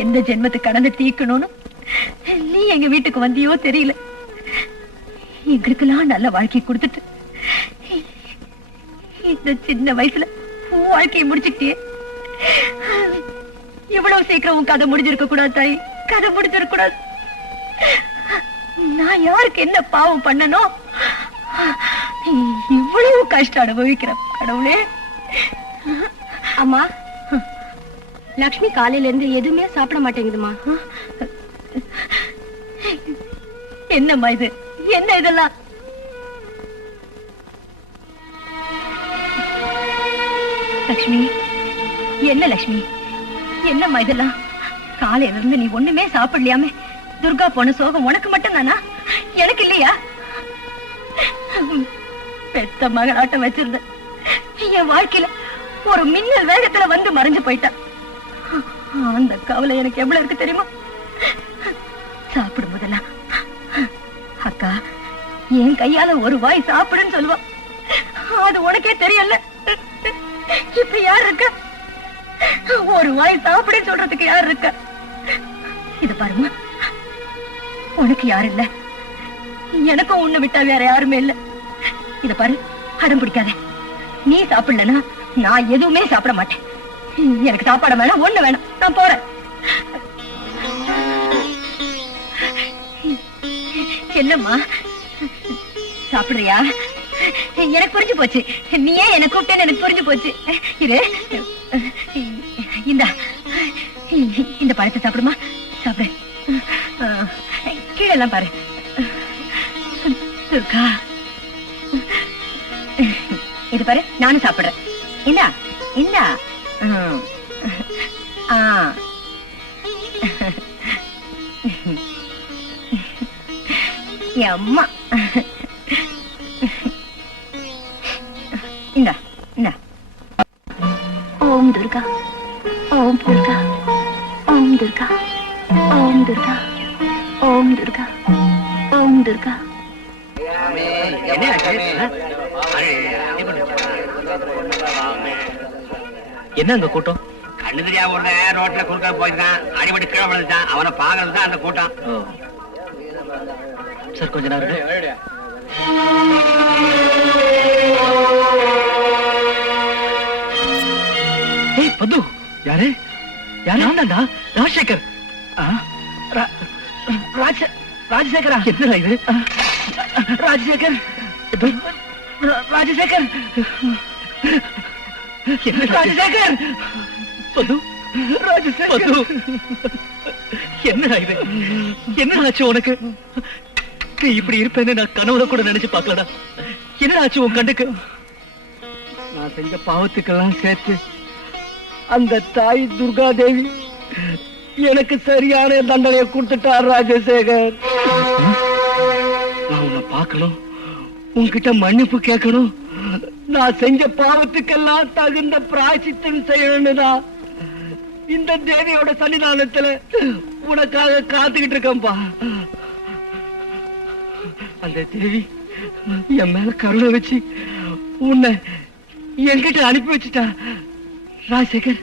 எந்த ஜென்மத்து கடந்து தீக்கணும்னு நீ எங்க வீட்டுக்கு வந்தியோ தெரியல. எங்களுக்கெல்லாம் நல்ல வாழ்க்கை கொடுத்துட்டு இந்த சின்ன வயசுல வாழ்க்கையை முடிச்சுக்கிட்டே. இவ்வளவு சீக்கிரம் உன் கதை முடிஞ்சிருக்க கூடாது தாய், கதை முடிஞ்சிருக்க கூடாது. நான் யாருக்கு என்ன பாவம் பண்ணனோ இவ்வளவு கஷ்டம் அனுபவிக்கிறேன் கடவுளே. அம்மா, லக்ஷ்மி காலையில இருந்து எதுவுமே சாப்பிட மாட்டேங்குதுமா. என்னம்மா இது, என்ன இதெல்லாம்? லக்ஷ்மி, என்ன லக்ஷ்மி, என்னம்மா இதெல்லாம்? காலையில இருந்து நீ ஒண்ணுமே சாப்பிடலையாமே. துர்கா போன சோகம் உனக்கு மட்டும் தானா, எனக்கு இல்லையா? பெத்த மகளாட்டம் வச்சிருந்த என் வாழ்க்கையில ஒரு மின்னல் வேகத்துல வந்து மறைஞ்சு போயிட்டா. அந்த கவலை எனக்கு எவ்வளவு இருக்கு தெரியுமா? சாப்பிடும் போதெல்லாம் அக்கா என் கையால ஒரு வாய் சாப்பிடுன்னு சொல்லுவா. அது உனக்கே தெரியல. இப்ப யார் இருக்க? ஒரு வாய் சாப்பிடுன்னு சொல்றதுக்கு யார் இருக்க? இது பாருமா, உனக்கு யாரு இல்ல, எனக்கும் உன்னை விட்டா வேற யாருமே இல்ல. இத பாரு, அடம் பிடிக்காத. நீ சாப்பிடலனா நான் எதுவுமே சாப்பிட மாட்டேன். எனக்கு சாப்பாடு வேணாம், ஒண்ணு வேணாம், நான் போறேன். என்னம்மா சாப்பிடுறியா? எனக்கு புரிஞ்சு போச்சு, நீ ஏன் என்ன கூப்பிட்டேன்னு எனக்கு புரிஞ்சு போச்சு. இரு, இந்த பழத்தை சாப்பிடுமா, சாப்பிடு. கீழே எல்லாம் பாரு. துர்கா, இது பாரு, நானும் சாப்பிடுறேன். இந்தா இந்தா. அம்மா, இந்தா இந்தா. ஓம் துர்கா, ஓம் துர்கா, ஓம் துர்கா, ஓம் துர்கா, ஓம் துர்கா, ஓம் துர்கா. என்ன அந்த கூட்டம்? கண்ணு தெரியா ஒரு ரோட்ல குறுக்க போயிருக்கான், அடிபட்டு கீழே விழுந்துட்டான். அவனை பாக்குறது தான் அந்த கூட்டம். சார் கொஞ்ச நேரம். ஏய் பத்து, யாரு? யாருடா? ராஜசேகர். ராஜசேகரா? என்னடா இது? ராஜசேகர், ராஜசேகர், ராஜசேகர், பத்து, ராஜசேகர், என்னடா இது? என்ன ஆச்சு உனக்கு? இப்படி இருப்பேன்னு நான் கனவுல கூட நினைச்சு பார்க்கலடா. என்ன ஆச்சு உன் கண்ணுக்கு? நான் செஞ்ச பாவத்துக்கெல்லாம் சேர்த்து அந்த தாய் துர்கா தேவி எனக்கு சரியான தண்டனையை கொடுத்துட்டார் ராஜசேகர். நான் உன்னை பார்க்கணும், உன்கிட்ட மன்னிப்பு கேட்கணும், நான் செஞ்ச பாவத்துக்கெல்லாம் தகுந்த பிராயச்சித்தம் செய்யணும்னுதான் இந்த தேவியோட சன்னிதானத்துல உனக்காக காத்துக்கிட்டு இருக்கேன்பா. அந்த தேவி என் மேல கருணை வச்சு உன்னை என்கிட்ட அனுப்பி வச்சுட்டா. ராஜசேகர்,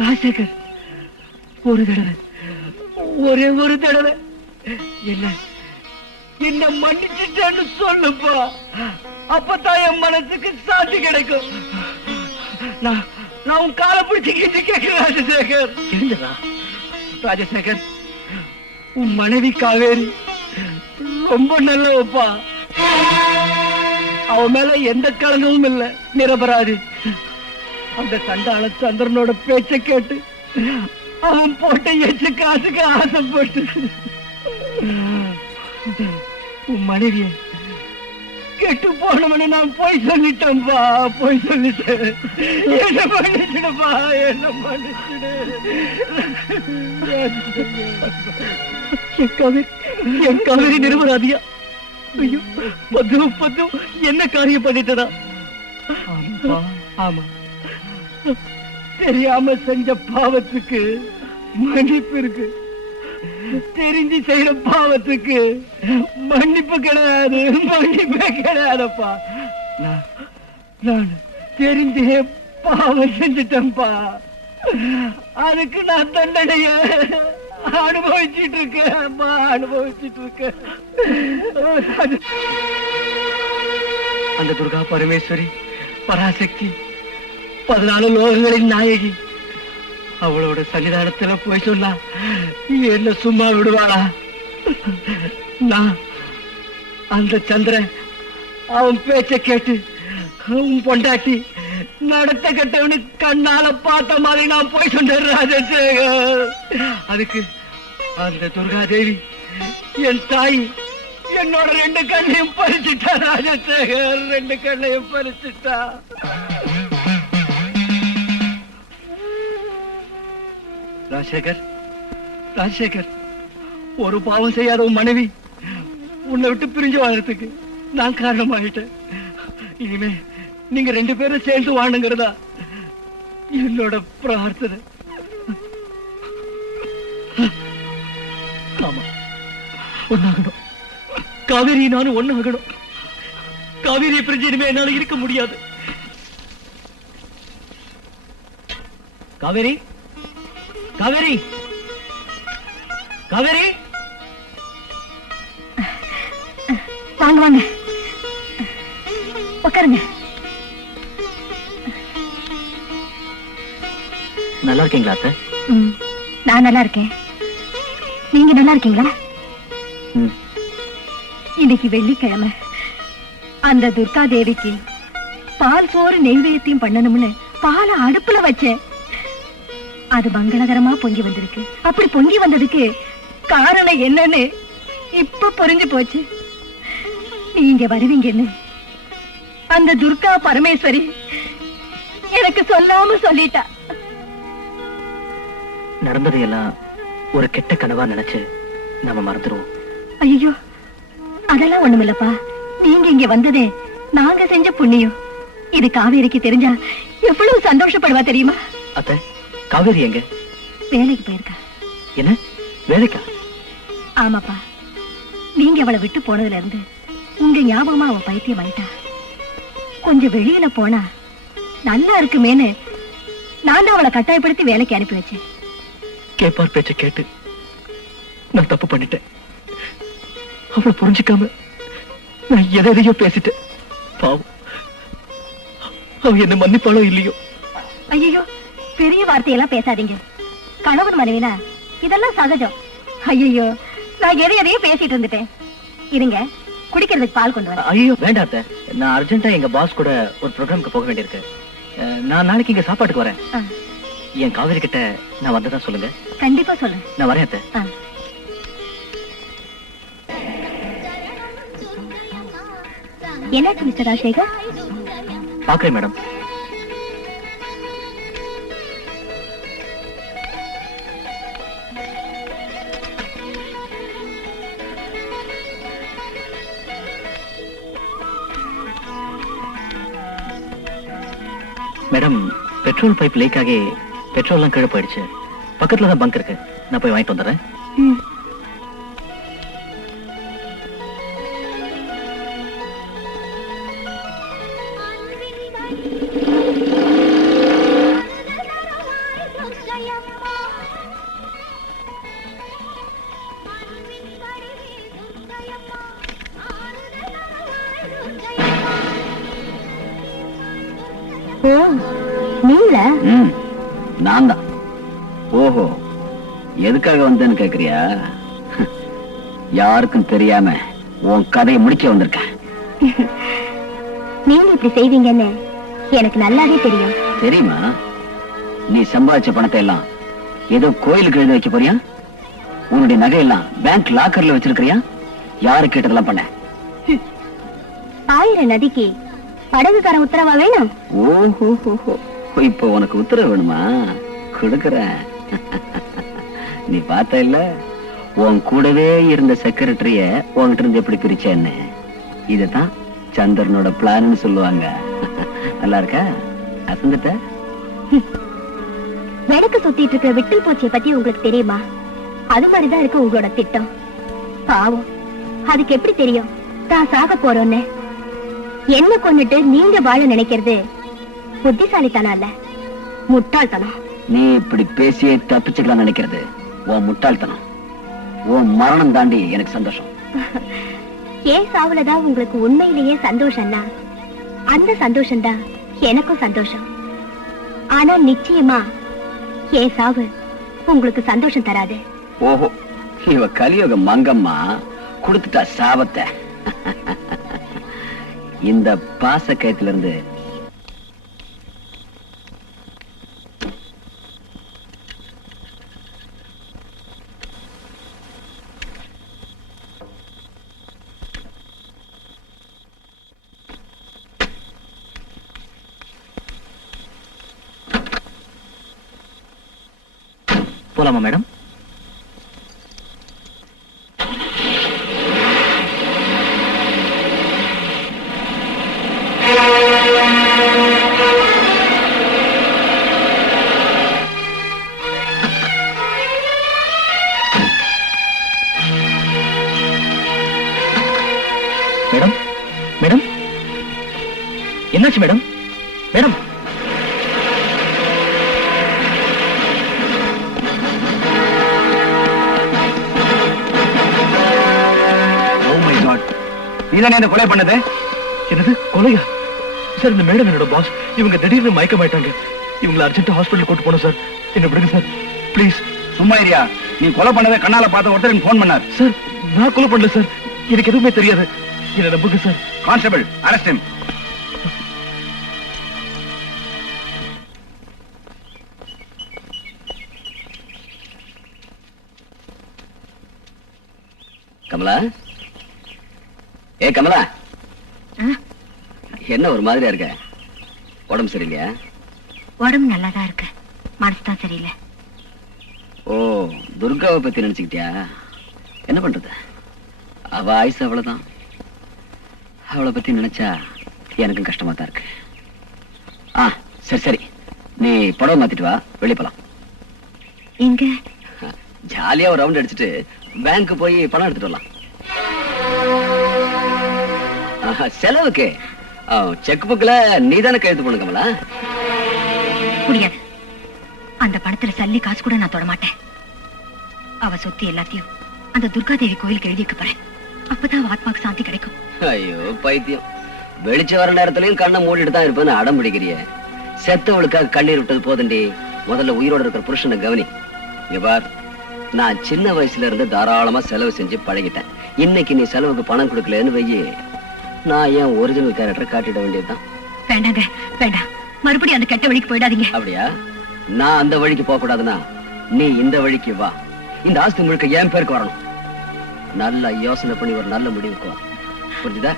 ராஜசேகர், ஒரு தடவை, ஒரே ஒரு தடவை என்ன மன்னிச்சுட்டான்னு சொல்லுப்பா. அப்பதான் என் மனசுக்கு சாந்தி கிடைக்கும். நான் உன் காலை பிடிச்சு கேட்கிறேன் ராஜசேகர். எழுந்துடா. ராஜசேகர், உன் மனைவி காவேரி ரொம்ப நல்லவப்பா. அவன் மேல எந்த களங்கமும் இல்ல, நிரபராதி. அந்த சண்டாள சந்திரனோட பேச்சை கேட்டு அவன் போட்ட எச்ச காசுக்கு ஆசைப்பட்டு உன் மனைவிய கெட்டு போனவனு நான் போய் சொல்லிட்டேன்பா, போய் சொல்லிட்டேன். என்ன பண்ணிச்சுடுப்பா, என்ன பண்ணிச்சுடு. என் காவேரி நிரபராதியா? ஐயோ பத்து பத்து, என்ன காரியம் பண்ணிட்டதா? ஆமா, தெரியாம செஞ்ச பாவத்துக்கு மன்னிப்பு இருக்கு, தெரிஞ்சு செய்யற பாவத்துக்கு மன்னிப்பு கிடையாது, மன்னிப்பே கிடையாதுப்பா. நான் தெரிஞ்சே பாவம் செஞ்சுட்டேன்பா. அதுக்கு நான் தண்டனைய அனுபவிச்சிட்டு இருக்கேன் அம்மா, அனுபவிச்சிட்டு இருக்கேன். அந்த துர்கா பரமேஸ்வரி பராசக்தி 14 லோகங்களின் நாயகி அவளோட சன்னிதானத்துல போய் சொன்னா என்ன சும்மா விடுவாளா? நான் அந்த சந்திரன் அவன் பேச்ச கேட்டு உன் பொண்டாட்டி நடத்த கட்டவனுக்கு கண்ணால பார்த்த மாதிரி நான் போய் சொன்னேன் ராஜசேகர். அதுக்கு அந்த துர்கா தேவி என் தாய் என்னோட 2 கண்ணையும் பறிச்சுட்டா ராஜசேகர், 2 கண்ணையும் பறிச்சுட்டா. ராஜசேகர், ராஜசேகர், ஒரு பாவம் செய்யாத உன் மனைவி உன்னை விட்டு பிரிஞ்சு வாழறதுக்கு நான் காரணமாயிட்டேன். இனிமே நீங்க 2 பேரும் சேர்ந்து வாழுங்கிறதா என்னோட பிரார்த்தனை. ஆமா, ஒன்னாகணும். காவேரி நானும் ஒன்னாகணும். காவேரியை பிரிஞ்சு இனிமே என்னால இருக்க முடியாது. காவேரி, காவேரி, காவேரி, வாங்க வாங்க உட்காருங்க. நல்லா இருக்கீங்களா அத்தை? நான் நல்லா இருக்கேன். நீங்க நல்லா இருக்கீங்களா? இன்னைக்கு வெள்ளிக்கிழமை. அந்த துர்கா தேவிக்கு பால் சோறு நெய்வேத்தியம் பண்ணணும்னு பாலை அடுப்புல வச்சேன். அது மங்களகரமா பொங்கி வந்திருக்கு. அப்படி பொங்கி வந்ததுக்கு காரணம் என்னன்னு இப்ப புரிஞ்சு போச்சு. நீங்க வருவீங்கன்னு அந்த துர்கா பரமேஸ்வரி எனக்கு சொல்லாம சொல்லிட்டா. நடந்ததையெல்லாம் ஒரு கெட்ட கனவா நினைச்சு நாம மறந்துடுவோம். ஐயோ, அதெல்லாம் ஒண்ணுமில்லப்பா. நீங்க இங்க வந்ததே நாங்க செஞ்ச புண்ணியம். இது காவேரிக்கு தெரிஞ்சா எவ்வளவு சந்தோஷப்படுவா தெரியுமா? அத்தை, காவேரி எங்க? வேலைக்கு போயிருக்கா. என்ன வேலைக்கா? ஆமாப்பா, நீங்க அவளை விட்டு போனதுல இருந்து உங்க ஞாபகமா அவ பைத்தியம் ஆயிட்டா. கொஞ்சம் வெளியில போனா நல்லா இருக்குமேன்னு நான் தான் அவளை கட்டாயப்படுத்தி வேலைக்கு அனுப்பி வச்சேன். கேப்பார் பேச்ச கேட்டு நான் தப்பு பண்ணிட்டேன். அவளை புரிஞ்சுக்காம நான் எதையோ பேசிட்டேன். பாவம், அவ என்ன மன்னிப்பாளோ இல்லையோ. ஐயோ, பெரிய வார்த்தையெல்லாம் பேசாதீங்க. கணவன் மனைவினா இதெல்லாம் சகஜம். ஐயோ, நான் எதையும் பேசிட்டு இருந்துட்டேன். இருங்க, குடிக்கிறதுக்கு பால் கொண்டு வரேன். ஐயோ வேண்டாம் அத்தை, நான் அர்ஜென்ட்டா எங்க பாஸ் கூட ஒரு ப்ரோக்ராமுக்கு போக வேண்டியிருக்கு. நான் நாளைக்கு இங்க சாப்பாட்டுக்கு வரேன். என் காவேரி கிட்ட நான் வந்ததா சொல்லுங்க. கண்டிப்பா சொல்லு. நான் வரேன் அத்தை. என்னாச்சு மிஸ்டர் ராஜசேகர்? பாக்குறேன் madam. Madam, petrol pipe leak ஆகி பெட்ரோல்லாம் கீழே போயிடுச்சு. பக்கத்துல தான் பங்க் இருக்கு. நான் போய் வாங்கிட்டு வந்துடுறேன். நீங்களா? நான் தான். ஓஹோ, எதுக்காக வந்தேன்னு கேக்குறியா? யாருக்கும் தெரியாம உன் கதையை முடிக்க வந்திருக்கேன். நீங்க இப்படி செய்வீங்கன்னு எனக்கு நல்லாவே தெரியும். தெரியுமா? நீ சம்பாதிச்ச பணத்தை எல்லாம் ஏதோ கோயிலுக்கு எழுதி வைக்க போறியா? உன்னுடைய நகையெல்லாம் பேங்க் லாக்கர்ல வச்சிருக்கிறியா? யாரு கேட்டதெல்லாம் பண்ண? 1000 நதிக்கு படகுக்காரன் உத்தரவா வேணும்? ஓஹோ, இப்ப உனக்கு உத்தரவு வேணுமா? கொடுக்கறேன். நீ பார்த்த இல்ல, உன் கூடவே இருந்த செக்ரட்டரிய உன்கிட்ட இருந்து எப்படி பிரிச்சேன்னு. இதுதான் சந்திரனோட பிளான்னு சொல்லுவாங்க. நல்லா இருக்கா? அசந்துட்ட? விளக்கு சுத்திட்டு இருக்கிற விட்டில் பூச்சியை பத்தி உங்களுக்கு தெரியுமா? அது மாதிரிதான் இருக்கு உங்களோட திட்டம். பாவம், அதுக்கு எப்படி தெரியும் தான் சாக போறோன்னு? என்ன கொண்டுட்டு நீங்க வாழ நினைக்கிறது புத்திசாலித்தனம் அல்ல, முட்டாள்தனம். நீ இப்படி பேசியே தப்பிச்சுக்கலாம் நினைக்கிறது உன் முட்டாள்தனம். உன் மரணம் தாண்டி எனக்கு சந்தோஷம். ஏன் சாவுலதான் உங்களுக்கு உண்மையிலேயே சந்தோஷம்னா அந்த சந்தோஷம் தான் எனக்கும் சந்தோஷம். ஆனா நிச்சயமா ஏன் சாவு உங்களுக்கு சந்தோஷம் தராது. ஓஹோ, இவ கலியுக மங்கம்மா கொடுத்துட்டா சாபத்தை. இந்த பாச கயத்துல இருந்து போலாமா மேடம்? மேடம் மேடம் என்னாச்சு மேடம்? மேடம் நீதானே என்ன கொலை பண்ணது? என்னது கொலையா? சார் இந்த மேடம் என்னோட பாஸ். இவங்க திடீர்னு மயக்கமாயிட்டாங்க. இவங்களை அர்ஜென்ட்டா ஹாஸ்பிட்டல் கூட்டு போனோம் சார். என்ன விடுங்க சார் ப்ளீஸ். சும்மா இரியா. நீ கொலை பண்ணதை கண்ணால பார்த்த ஒருத்தர் எனக்கு போன் பண்ணார். சார் நான் கொலை பண்ணல சார். எனக்கு எதுவுமே தெரியாது. என்ன நம்புங்க sir. Constable arrest him. Kamala, ஏ கமலா, என்ன ஒரு மாதிரியா இருக்க? உடம்பு சரியில்லையா? உடம்பு நல்லாதான் இருக்கு, மனசுதான் சரியில்லை. ஓ, துர்காவை பத்தி நினைச்சுக்கிட்டியா? என்ன பண்றது, அவ ஆயுசு அவ்வளவுதான். அவளை பத்தி நினைச்சா எனக்கும் கஷ்டமா தான் இருக்கு. சரி சரி, நீ புடவை மாத்திட்டு வா, வெளியே போலாம். எங்க? ஜாலியா ஒரு ரவுண்ட் அடிச்சுட்டு பேங்க் போய் பணம் எடுத்துட்டு வரலாம். செலவுக்கு செக் புக்ல நீதானே கையெழுத்து போடணும் கமலா. முடியாது, அந்த பணத்துல சல்லி காசு கூட நான் தொட மாட்டேன். அவ சொத்து எல்லாத்தையும் அந்த துர்காதேவி கோயிலுக்கு எழுதி வைக்க போறேன். அப்பதான் ஆத்மாக்கு சாந்தி கிடைக்கும். ஐயோ பைத்தியம், வெளிச்ச வர நேரத்திலையும் கண்ணை மூடிட்டு தான் இருப்பேன்னு அடம் பிடிக்கிறிய. செத்தவளுக்காக கண்ணீர் விட்டது போதண்டி, முதல்ல உயிரோட இருக்கிற புருஷனை கவனி. இங்க பார், நான் சின்ன வயசுல இருந்து தாராளமா செலவு செஞ்சு பழகிட்டேன். இன்னைக்கு நீ செலவுக்கு பணம் கொடுக்கலன்னு வையே, நான் ஏன் ஒரிஜினல் கேரக்டர் காட்டிட வேண்டியதுதான். வேண்டாங்க வேண்டாம், மறுபடியும் அந்த கெட்ட வழிக்கு போயிடாதீங்க. அப்படியா? நான் அந்த வழிக்கு போக கூடாதுன்னா நீ இந்த வழிக்கு வா. இந்த ஆஸ்தி முழுக்க என் பேருக்கு வரணும். நல்ல யோசனை பண்ணி ஒரு நல்ல முடிவுக்கு வா. புரிஞ்சுதா?